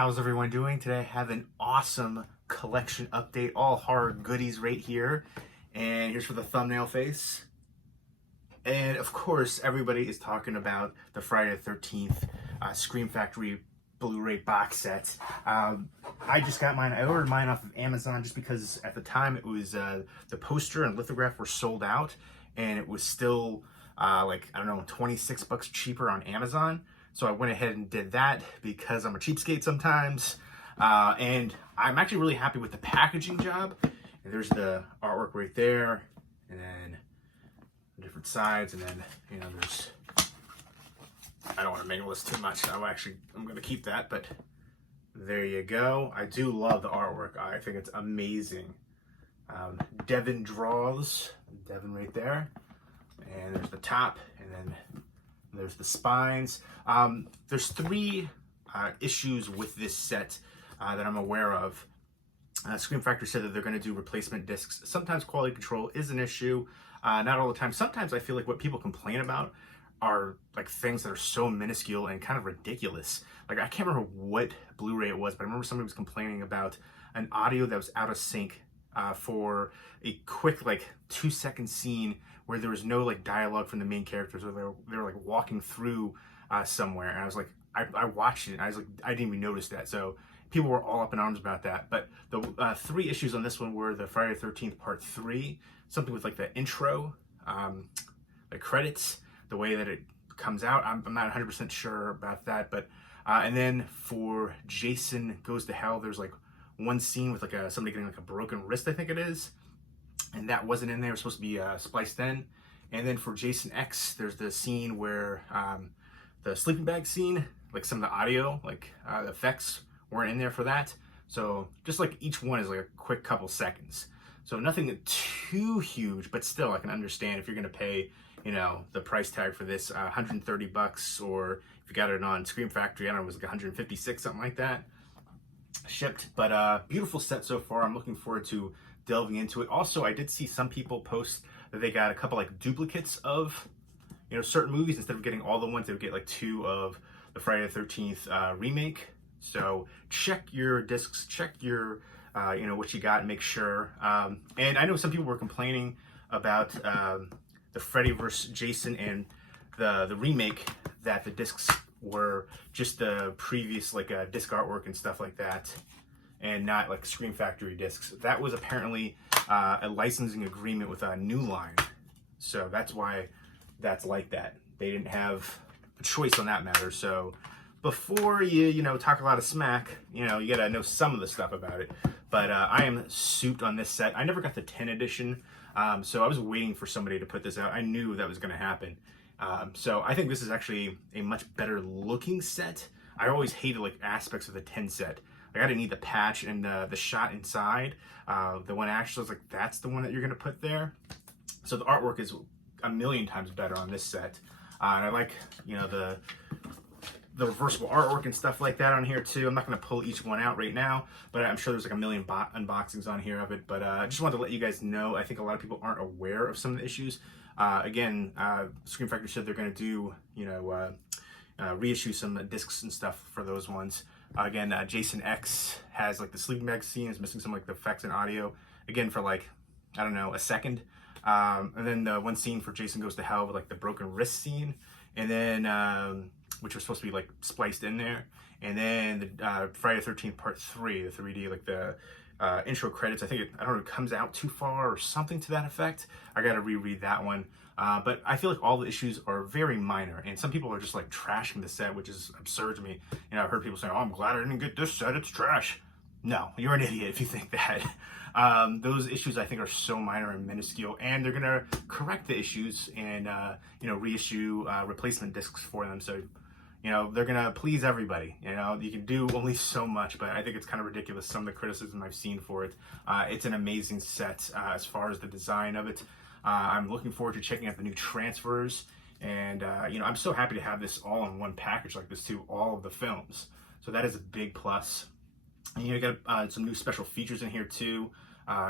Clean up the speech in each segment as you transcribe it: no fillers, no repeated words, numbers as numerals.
How's everyone doing today? I have an awesome collection update, all horror goodies right here. And here's for the thumbnail face. And of course, everybody is talking about the Friday the 13th Scream Factory Blu-ray box set. I just got mine. I ordered mine off of Amazon just because at the time it was the poster and lithograph were sold out, and it was still like, I don't know, 26 bucks cheaper on Amazon. So I went ahead and did that because I'm a cheapskate sometimes. And I'm actually really happy with the packaging job. And there's the artwork right there, and then the different sides, and then, you know, there's, I don't want to mangle this too much. I'm going to keep that, but there you go. I do love the artwork. I think it's amazing. Devin draws, Devin right there. And there's the top, and then there's the spines. There's three issues with this set that I'm aware of. Scream Factory said that they're going to do replacement discs. Sometimes quality control is an issue, not all the time. Sometimes I feel like what people complain about are like things that are so minuscule and kind of ridiculous. Like, I can't remember what Blu-ray it was, but I remember somebody was complaining about an audio that was out of sync for a quick like 2-second scene where there was no like dialogue from the main characters, or they were like walking through somewhere, and I was like, I watched it and I was like, I didn't even notice that. So people were all up in arms about that. But the three issues on this one were the Friday the 13th Part 3, something with like the intro, the credits, the way that it comes out. I'm not 100% sure about that, but and then for Jason Goes to Hell, there's like one scene with like somebody getting like a broken wrist, I think it is, and that wasn't in there. It was supposed to be spliced in. And then for Jason X, there's the scene where the sleeping bag scene, like some of the audio, like the effects weren't in there for that. So just like each one is like a quick couple seconds. So nothing too huge, but still I can understand if you're gonna pay, you know, the price tag for this, 130 bucks, or if you got it on Scream Factory, I don't know, it was like 156, something like that, shipped. But beautiful set so far. I'm looking forward to delving into it. Also, I did see some people post that they got a couple like duplicates of, you know, certain movies. Instead of getting all the ones, they would get like 2 of the Friday the 13th remake. So check your discs, check your, you know, what you got, and make sure. And I know some people were complaining about the Freddy vs. Jason and the remake, that the discs were just the previous like disc artwork and stuff like that, and not like Scream Factory discs. That was apparently a licensing agreement with a New Line, so that's why that's like that. They didn't have a choice on that matter. So before you know, talk a lot of smack, you know, you gotta know some of the stuff about it. But I am souped on this set. I never got the 10 edition, so I was waiting for somebody to put this out. I knew that was gonna happen. So I think this is actually a much better looking set. I always hated like aspects of the 10 set. Like, I didn't need the patch and the shot inside. The one actually was like, that's the one that you're gonna put there. So the artwork is a million times better on this set. And I like, you know, the reversible artwork and stuff like that on here too. I'm not gonna pull each one out right now, but I'm sure there's like a million unboxings on here of it. But I just wanted to let you guys know, I think a lot of people aren't aware of some of the issues. Again, Scream Factory said they're gonna do, you know, reissue some discs and stuff for those ones. Again, Jason X has like the sleeping bag scene, is missing some like the effects and audio, again for like, I don't know, a second. And then the one scene for Jason Goes to Hell with like the broken wrist scene, and then which was supposed to be like spliced in there. And then the Friday the 13th Part 3, the 3D, like the intro credits. I think I don't know, it comes out too far or something to that effect. I gotta reread that one. But I feel like all the issues are very minor, and some people are just like trashing the set, which is absurd to me. You know, I've heard people say, oh, I'm glad I didn't get this set, it's trash. No, you're an idiot if you think that. Those issues I think are so minor and minuscule, and they're gonna correct the issues and you know, reissue replacement discs for them. So, you know, they're gonna please everybody. You know, you can do only so much, but I think it's kind of ridiculous, some of the criticism I've seen for it. It's an amazing set as far as the design of it. I'm looking forward to checking out the new transfers, and you know, I'm so happy to have this all in one package like this too, all of the films. So that is a big plus. And you got some new special features in here too.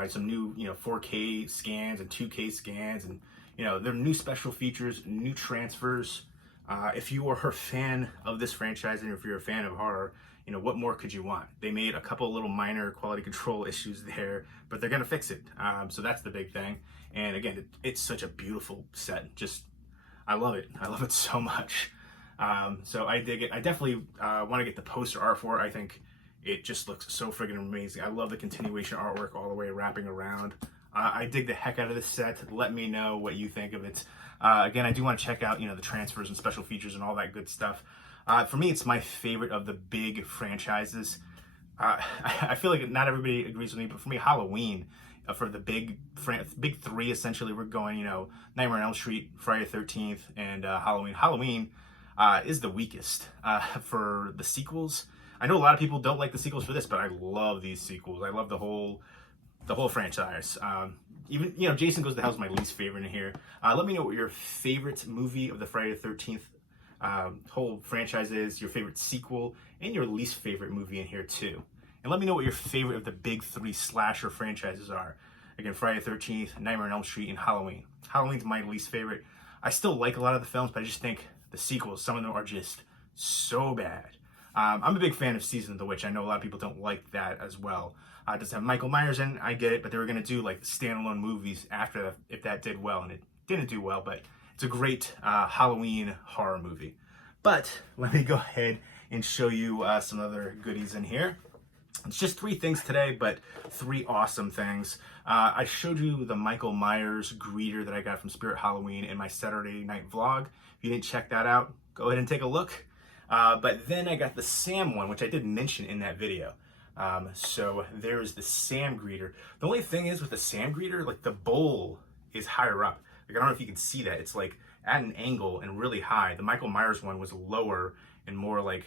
Some new, you know, 4K scans and 2K scans, and you know, there are new special features, new transfers. If you are a fan of this franchise, and if you're a fan of horror, You know, what more could you want? They made a couple little minor quality control issues there, but they're gonna fix it. So that's the big thing. And again, it's such a beautiful set. Just, I love it. I love it so much. So I dig it. I definitely want to get the poster art for it. I think it just looks so friggin' amazing. I love the continuation artwork all the way wrapping around. I dig the heck out of this set. Let me know what you think of it. Again, I do want to check out, you know, the transfers and special features and all that good stuff. For me, it's my favorite of the big franchises. I feel like not everybody agrees with me, but for me, Halloween, for the big three, essentially, we're going, you know, Nightmare on Elm Street, Friday the 13th, and Halloween. Halloween is the weakest. For the sequels, I know a lot of people don't like the sequels for this, but I love these sequels. I love the whole franchise. Even, you know, Jason Goes to Hell is my least favorite in here. Let me know what your favorite movie of the Friday the 13th whole franchise is, your favorite sequel, and your least favorite movie in here too. And let me know what your favorite of the big three slasher franchises are. Again, Friday the 13th, Nightmare on Elm Street, and Halloween. Halloween's my least favorite. I still like a lot of the films, but I just think the sequels, some of them are just so bad. I'm a big fan of Season of the Witch. I know a lot of people don't like that as well. It doesn't have Michael Myers in, I get it, but they were going to do like standalone movies after that, if that did well, and it didn't do well, but it's a great Halloween horror movie. But let me go ahead and show you some other goodies in here. It's just 3 things today, but 3 awesome things. I showed you the Michael Myers greeter that I got from Spirit Halloween in my Saturday night vlog. If you didn't check that out, go ahead and take a look. But then I got the Sam one, which I did mention in that video. So there's the Sam greeter. The only thing is with the Sam greeter, like the bowl is higher up. Like, I don't know if you can see that. It's like at an angle and really high. The Michael Myers one was lower and more like,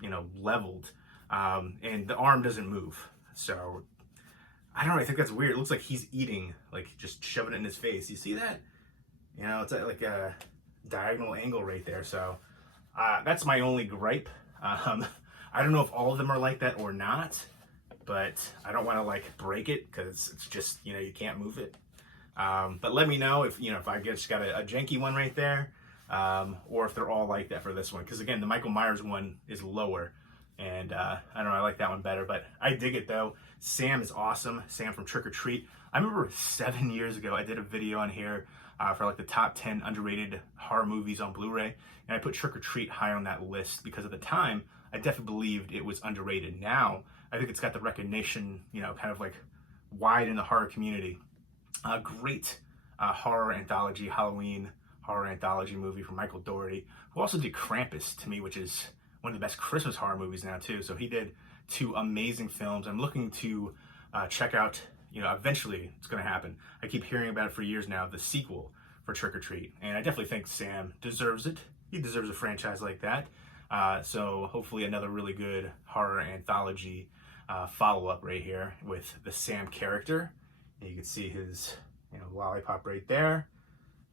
you know, leveled. And the arm doesn't move. So I don't know, I think that's weird. It looks like he's eating, like just shoving it in his face. You see that? You know, it's like a diagonal angle right there. So that's my only gripe. I don't know if all of them are like that or not, but I don't want to like break it because it's just, you know, you can't move it. But let me know if, you know, if I just got a janky one right there, or if they're all like that for this one. Because again, the Michael Myers one is lower, and I don't know, I like that one better, but I dig it though. Sam is awesome. Sam from Trick or Treat. I remember 7 years ago, I did a video on here for like the top 10 underrated horror movies on Blu-ray, and I put Trick or Treat high on that list because at the time, I definitely believed it was underrated. Now, I think it's got the recognition, you know, kind of like wide in the horror community. A great horror anthology, Halloween horror anthology movie from Michael Dougherty, who also did Krampus to me, which is one of the best Christmas horror movies now too. So he did 2 amazing films. I'm looking to check out, you know, eventually it's going to happen. I keep hearing about it for years now, the sequel for Trick or Treat. And I definitely think Sam deserves it. He deserves a franchise like that. So hopefully another really good horror anthology follow-up right here with the Sam character. And you can see his, you know, lollipop right there.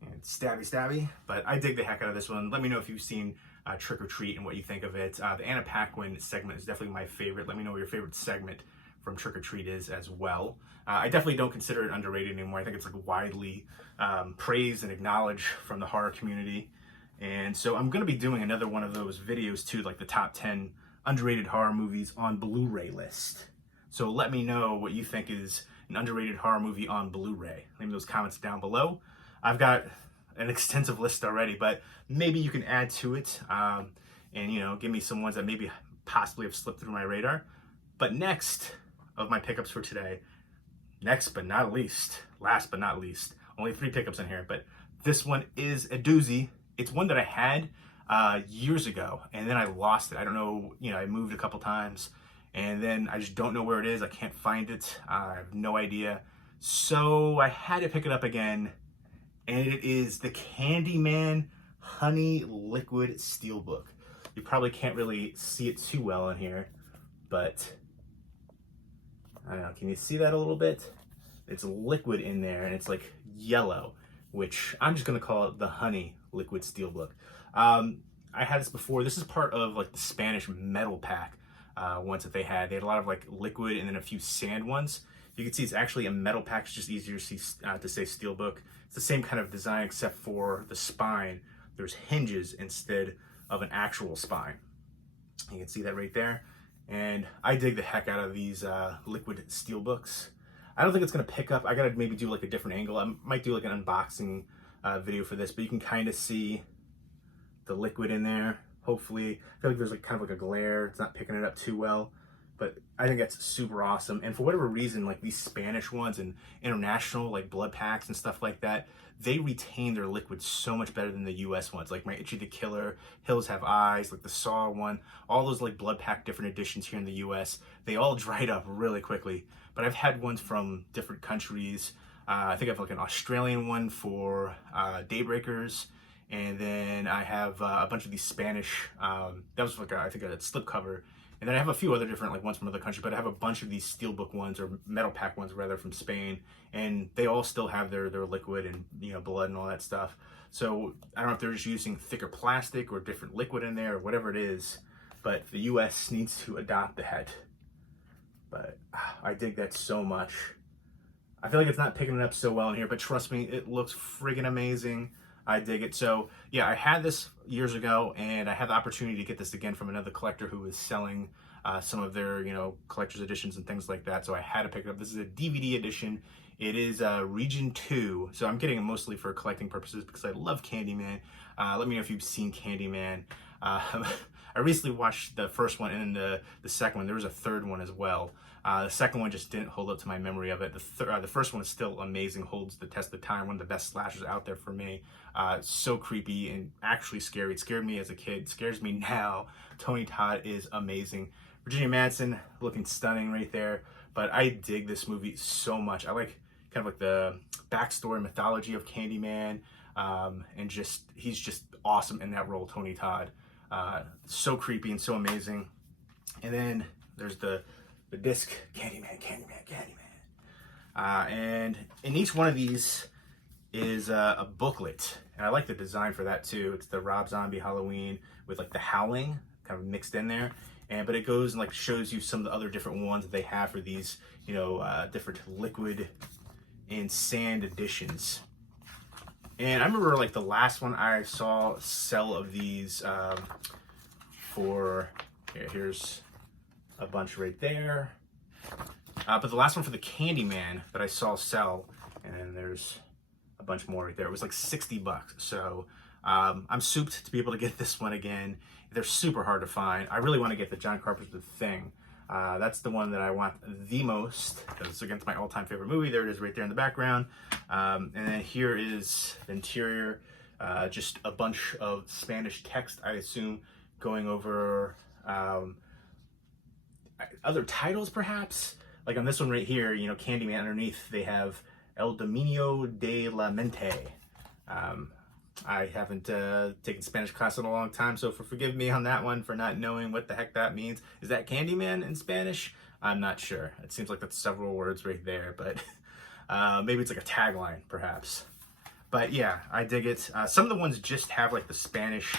And stabby. But I dig the heck out of this one. Let me know if you've seen Trick or Treat and what you think of it. The Anna Paquin segment is definitely my favorite. Let me know what your favorite segment from Trick or Treat is as well. I definitely don't consider it underrated anymore. I think it's like widely praised and acknowledged from the horror community. And so I'm going to be doing another one of those videos too, like the top 10 underrated horror movies on Blu-ray list. So let me know what you think is an underrated horror movie on Blu-ray. Leave those comments down below. I've got an extensive list already, but maybe you can add to it and, you know, give me some ones that maybe possibly have slipped through my radar. But next of my pickups for today, next but not least, last but not least, only 3 pickups in here, but this one is a doozy. It's one that I had years ago, and then I lost it. I don't know, you know, I moved a couple times, and then I just don't know where it is. I can't find it. I have no idea. So I had to pick it up again, and it is the Candyman Honey Liquid Steelbook. You probably can't really see it too well in here, but I don't know, can you see that a little bit? It's liquid in there, and it's like yellow, which I'm just gonna call it the Honey Liquid Steelbook. I had this before. This is part of like the Spanish metal pack ones that they had. They had a lot of like liquid and then a few sand ones. You can see it's actually a metal pack. It's just easier to say Steelbook. It's the same kind of design except for the spine. There's hinges instead of an actual spine. You can see that right there. And I dig the heck out of these liquid Steelbooks. I don't think it's gonna pick up. I gotta maybe do like a different angle. I might do like an unboxing video for this, but you can kind of see the liquid in there. Hopefully, I feel like there's like kind of like a glare. It's not picking it up too well, but I think that's super awesome. And for whatever reason, like these Spanish ones and international like blood packs and stuff like that, they retain their liquid so much better than the US ones. Like my Itchy the Killer, Hills Have Eyes, like the Saw one, all those like blood pack different editions here in the US, they all dried up really quickly. But I've had ones from different countries. I think I have like an Australian one for Daybreakers. And then I have a bunch of these Spanish, that was like I think a slipcover. And then I have a few other different like ones from other countries, but I have a bunch of these Steelbook ones or metal pack ones rather from Spain, and they all still have their liquid and blood and all that stuff. So I don't know if they're just using thicker plastic or different liquid in there or whatever it is, but the US needs to adopt that. But I dig that so much. I feel like it's not picking it up so well in here, but trust me, it looks friggin' amazing. I dig it. So yeah, I had this years ago, and I had the opportunity to get this again from another collector who was selling some of their collector's editions and things like that. So I had to pick it up. This is a DVD edition. It is Region 2, so I'm getting it mostly for collecting purposes because I love Candyman. Let me know if you've seen Candyman. I recently watched the first one and then the second one. There was a third one as well. The second one just didn't hold up to my memory of it. The first one is still amazing, holds the test of time, one of the best slashers out there for me. So creepy and actually scary. It scared me as a kid, it scares me now. Tony Todd is amazing. Virginia Madsen looking stunning right there. But I dig this movie so much. I like kind of like the backstory mythology of Candyman, and he's just awesome in that role, Tony Todd. So creepy and so amazing. And then there's the disc, Candyman. And in each one of these is a booklet, and I like the design for that too. It's the Rob Zombie Halloween with like the Howling kind of mixed in there, but it goes and like shows you some of the other different ones that they have for these different liquid and sand editions. And I remember like the last one I saw sell of these here's a bunch right there. But the last one for the Candyman that I saw sell, and then there's a bunch more right there. It was like $60. So I'm souped to be able to get this one again. They're super hard to find. I really want to get the John Carpenter's The Thing. That's the one that I want the most because it's against my all-time favorite movie. There it is right there in the background. And then here is the interior. Just a bunch of Spanish text, I assume, going over other titles perhaps. Like on this one right here, Candyman underneath, they have El Dominio de la Mente. I haven't taken Spanish class in a long time, so forgive me on that one for not knowing what the heck that means. Is that Candyman in Spanish? I'm not sure. It seems like that's several words right there, but maybe it's like a tagline, perhaps. But yeah, I dig it. Some of the ones just have like the Spanish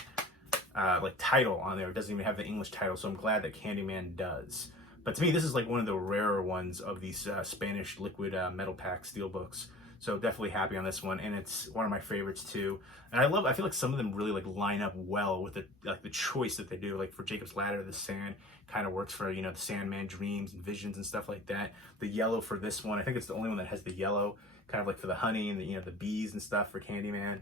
like title on there. It doesn't even have the English title, so I'm glad that Candyman does. But to me, this is like one of the rarer ones of these Spanish liquid metal pack Steelbooks. So definitely happy on this one, and it's one of my favorites too. And I feel like some of them really like line up well with the choice that they do. Like for Jacob's Ladder, the sand kind of works for the Sandman dreams and visions and stuff like that. The yellow for this one, I think it's the only one that has the yellow, kind of like for the honey and the bees and stuff for Candyman.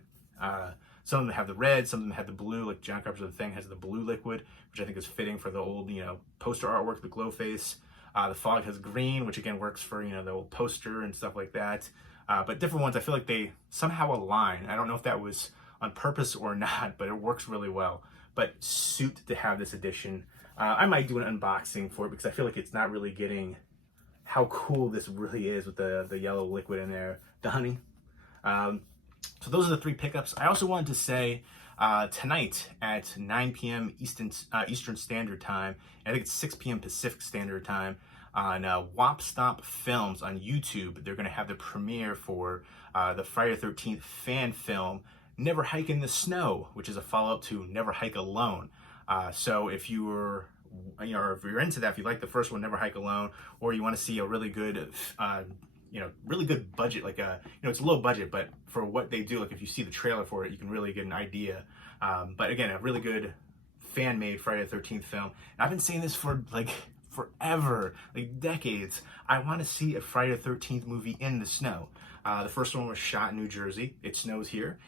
Some of them have the red, some of them have the blue, like John Carpenter's The Thing has the blue liquid, which I think is fitting for the old, poster artwork, the glow face. The Fog has green, which again works for, the old poster and stuff like that. But different ones, I feel like they somehow align. I don't know if that was on purpose or not, but it works really well. But suit to have this edition. I might do an unboxing for it because I feel like it's not really getting how cool this really is with the yellow liquid in there, the honey. So those are the 3 pickups. I also wanted to say tonight at 9 p.m. Eastern Standard Time, I think it's 6 p.m. Pacific Standard Time, on Womp Stomp Films on YouTube. They're going to have the premiere for the Friday the 13th fan film, Never Hike in the Snow, which is a follow-up to Never Hike Alone. So if you're into that, if you like the first one, Never Hike Alone, or you want to see a really good really good budget, like it's low budget, but for what they do, like if you see the trailer for it, you can really get an idea. But again, a really good fan-made Friday the 13th film. And I've been saying this for like forever, like decades, I want to see a Friday the 13th movie in the snow. The first one was shot in New Jersey. It snows here.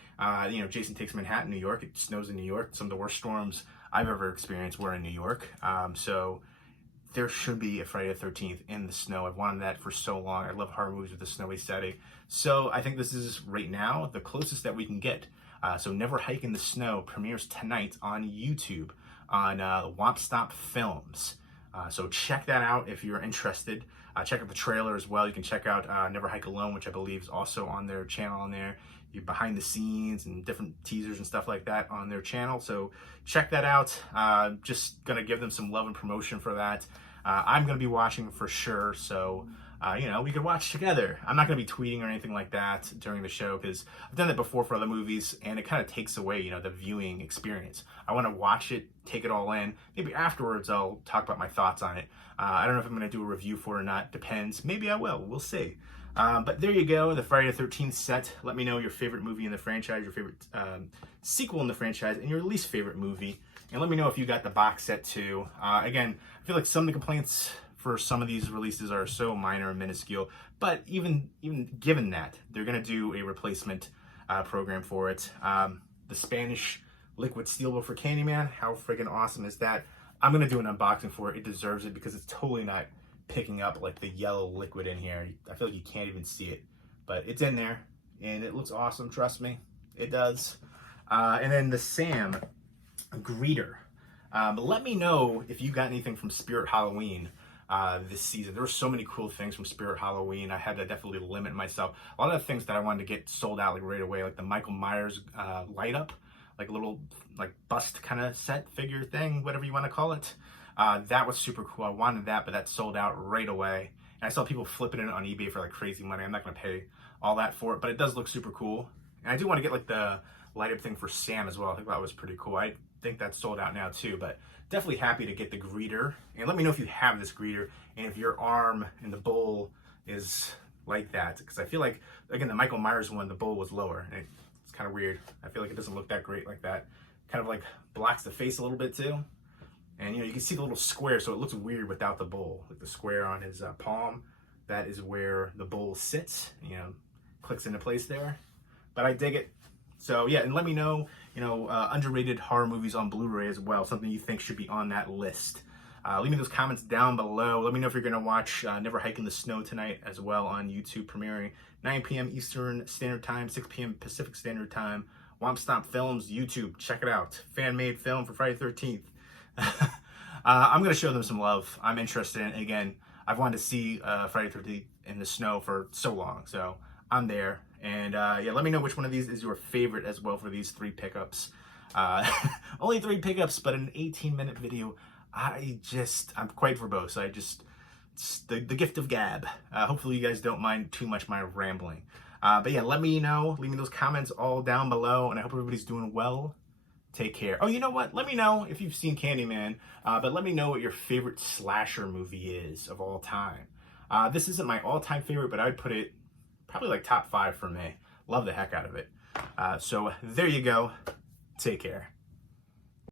Jason Takes Manhattan, New York. It snows in New York. Some of the worst storms I've ever experienced were in New York. So there should be a Friday the 13th in the snow. I've wanted that for so long. I love horror movies with a snowy setting. So I think this is, right now, the closest that we can get. So Never Hike in the Snow premieres tonight on YouTube on Womp Stomp Films. So check that out if you're interested. Check out the trailer as well. You can check out Never Hike Alone, which I believe is also on their channel on there. You behind the scenes and different teasers and stuff like that on their channel. So check that out. Just gonna give them some love and promotion for that. I'm gonna be watching for sure. So we could watch together. I'm not gonna be tweeting or anything like that during the show because I've done that before for other movies and it kind of takes away, the viewing experience. I want to watch it, take it all in. Maybe afterwards I'll talk about my thoughts on it. I don't know if I'm gonna do a review for it or not. Depends. Maybe I will. We'll see. But there you go, the Friday the 13th set. Let me know your favorite movie in the franchise, your favorite sequel in the franchise, and your least favorite movie. And let me know if you got the box set too. Again, I feel like some of the complaints for some of these releases are so minor and minuscule, but even given that, they're gonna do a replacement program for it. The Spanish liquid steelbook for Candyman, how friggin' awesome is that? I'm gonna do an unboxing for it. It deserves it because it's totally not picking up like the yellow liquid in here. I feel like you can't even see it, but it's in there and it looks awesome. Trust me, it does. And then the Sam greeter. Let me know if you got anything from Spirit Halloween this season. There were so many cool things from Spirit Halloween. I had to definitely limit myself. A lot of the things that I wanted to get sold out like right away, like the Michael Myers light up, like little like bust kind of set figure thing, whatever you want to call it. That was super cool. I wanted that, but that sold out right away. And I saw people flipping it on eBay for like crazy money. I'm not going to pay all that for it, but it does look super cool. And I do want to get like the light up thing for Sam as well. I think that was pretty cool. I think that's sold out now too, but definitely happy to get the greeter. And let me know if you have this greeter and if your arm in the bowl is like that. Because I feel like, again, the Michael Myers one, the bowl was lower. And it's kind of weird. I feel like it doesn't look that great like that. Kind of like blocks the face a little bit too. And you can see the little square, so it looks weird without the bowl. Like the square on his palm, that is where the bowl sits. Clicks into place there. But I dig it. So yeah, and let me know, underrated horror movies on Blu-ray as well. Something you think should be on that list. Leave me those comments down below. Let me know if you're gonna watch Never Hike in the Snow tonight as well on YouTube, premiering 9 p.m. Eastern Standard Time, 6 p.m. Pacific Standard Time. Womp Stomp Films, YouTube, check it out. Fan-made film for Friday the 13th. I'm going to show them some love. I'm interested in it. Again, I've wanted to see Friday the 13th in the snow for so long, so I'm there. And yeah, let me know which one of these is your favorite as well for these 3 pickups. Only 3 pickups, but an 18-minute video. I'm quite verbose. It's the gift of gab. Hopefully you guys don't mind too much my rambling. But yeah, let me know. Leave me those comments all down below, and I hope everybody's doing well. Take care. Oh, you know what? Let me know if you've seen Candyman, but let me know what your favorite slasher movie is of all time. This isn't my all-time favorite, but I'd put it probably like top 5 for me. Love the heck out of it. So there you go. Take care.